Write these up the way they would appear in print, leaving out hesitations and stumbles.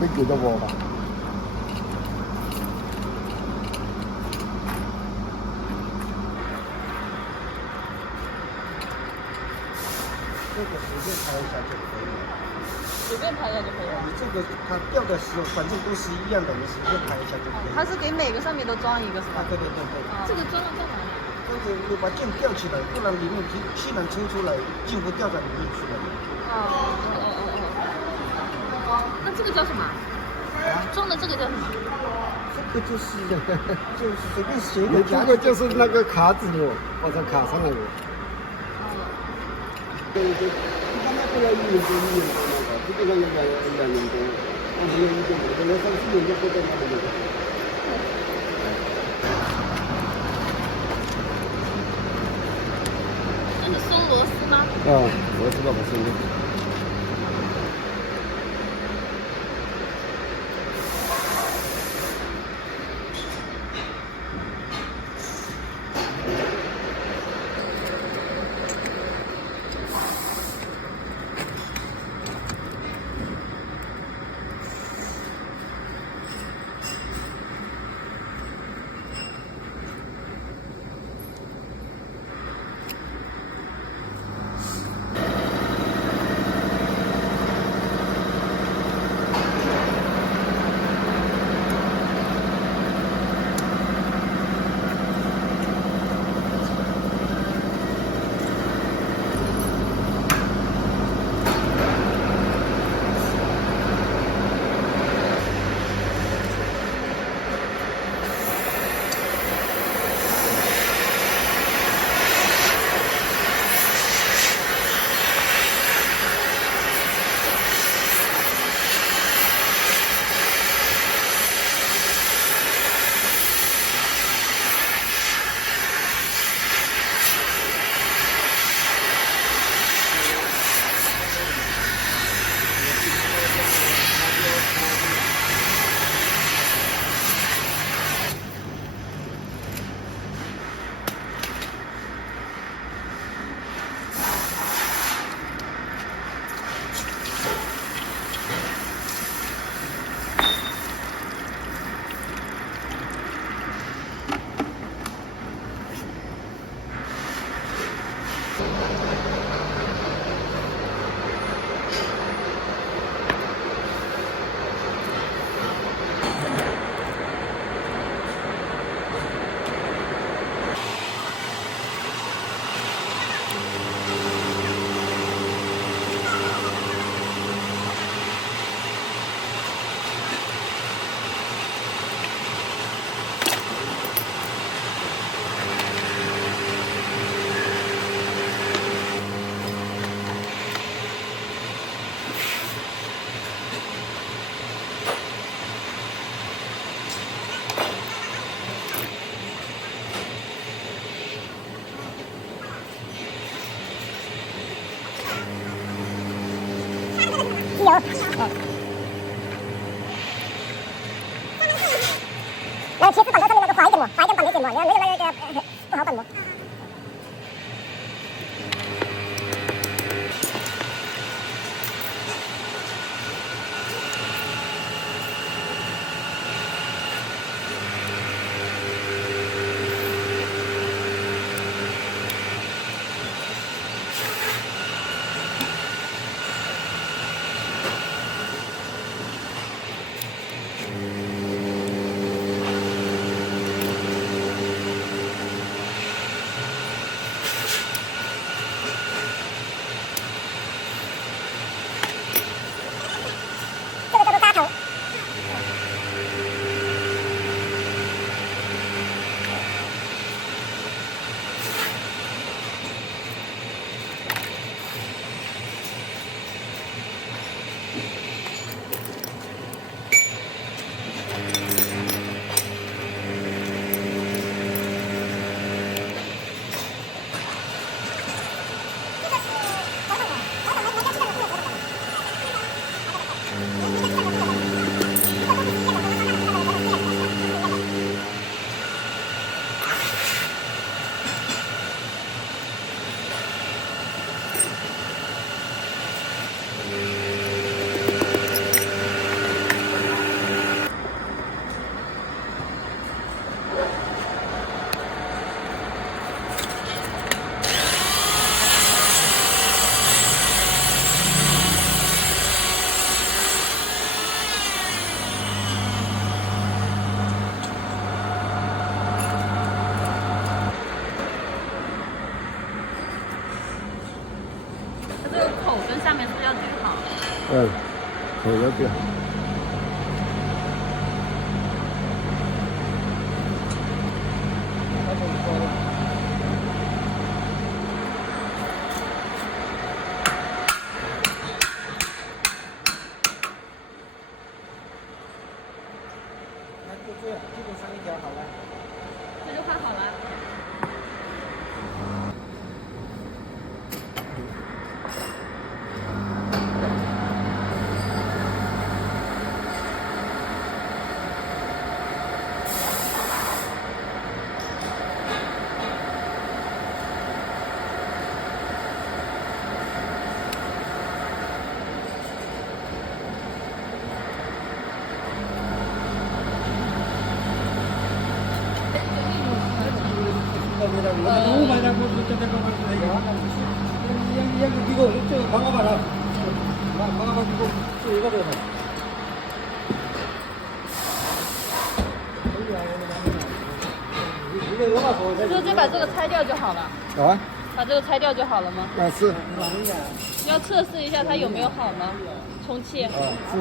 被给到我吧。这个随便拍一下就可以了。随便拍一下就可以了。你这个它掉的时候，反正都是一样的，你随便拍一下就可以了。它是给每个上面都装一个是吧？对对对对。这个装了干嘛？这个你把剑吊起来，不然里面气囊抽出来，剑会掉在里面去的。那这个叫什么？装的这个叫什么？这个就是随便写一个。这个就是那个卡子了，把它卡上来了。对对，他们不要1年多那个，基本上要2年多，但是要1年多，那3、4年就不在那里了。这是松螺丝吗？螺丝把它松的。然后铁丝板头上面那个划一点嘛，划一点板面剪嘛，然后没有那个不好板嘛。嗯，可以点。那就这样，基本上一条好了。这就换好了。너무 많이 잡고 잠깐만 이거 좀 막아봐라. 막아가지고 또 이거 봐. 就直接把这个拆掉就好了。啊？把这个拆掉就好了吗？啊是。要测试一下它有没有好吗？充气。啊，是。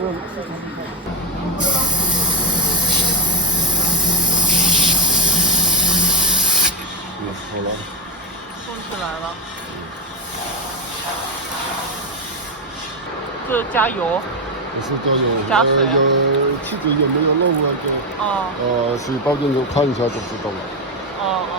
好了。充起来了。这加油。不是加油，加水气质有没有漏啊？哦。水包进去看一下就知道了。哦哦。